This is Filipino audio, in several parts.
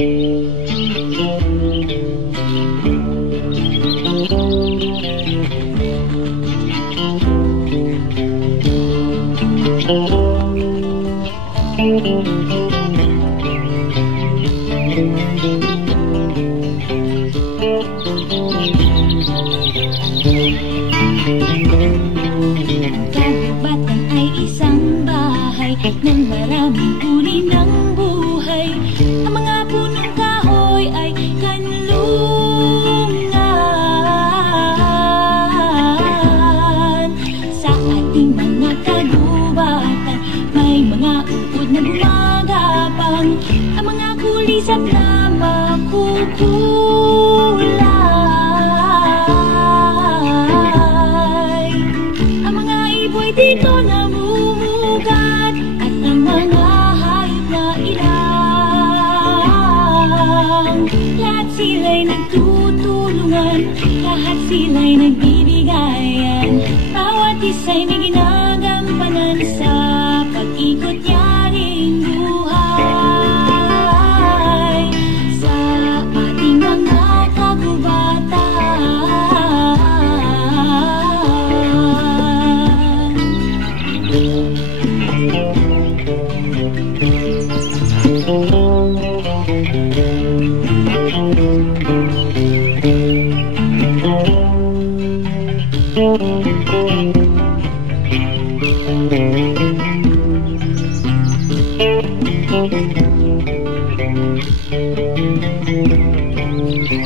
Kagubatan ay isang bahay ng maraming uri ng buhay. Ang mga punong kahoy ay kanlungan. Sa ating mga kagubatan may mga uod na gumagapang. Ang mga kulisap na makukulay. Ang mga iboy dito namumugat at ang mga hayop na ilang. Lahat sila'y nagtutulungan, lahat sila'y nagbibigayan. Bawat isa'y may ginagampanan sa pag-ikot niya ring buhay. Sa ating mga kagubatan,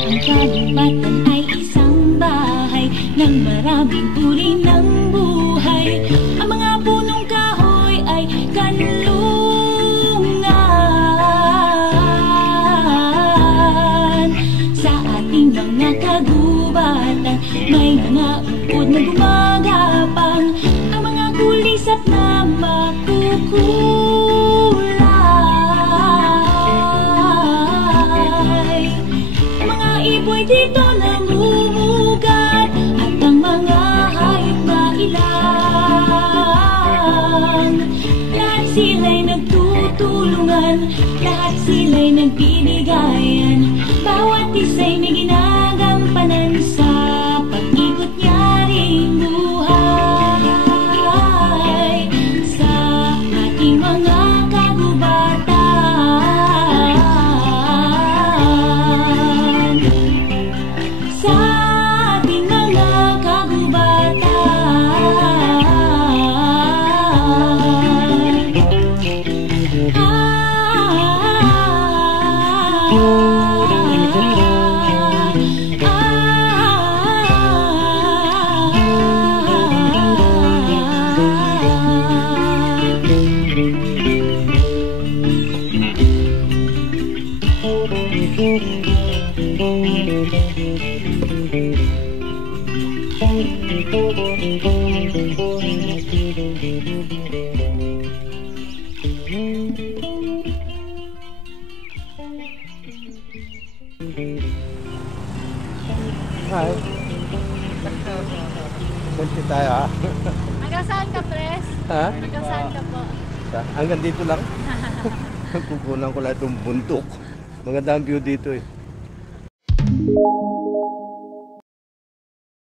ang kagubatan ay isang bahay ng maraming uri ng buhay. Ang mga punong kahoy ay kanlungan. Sa ating mga kagubatan may mga uod na gumagapang. Ang mga kulisap na makukulay. Ang mga iboy dito namumugat at ang mga hayop na ilang. Lahat sila'y nagtutulungan, lahat sila'y nagbibigayan. Bawat isa'y may ginagampanan sa pag-ikot niya ring buhay. Sa ating mga kagubatan, sa ating mga Hi. Selfie tayo ha. Hanggang saan ka, Pres? Ha? Hanggang saan ka po? Hanggang dito lang. Kukunan ko lang itong bundok. Maganda ang view dito eh.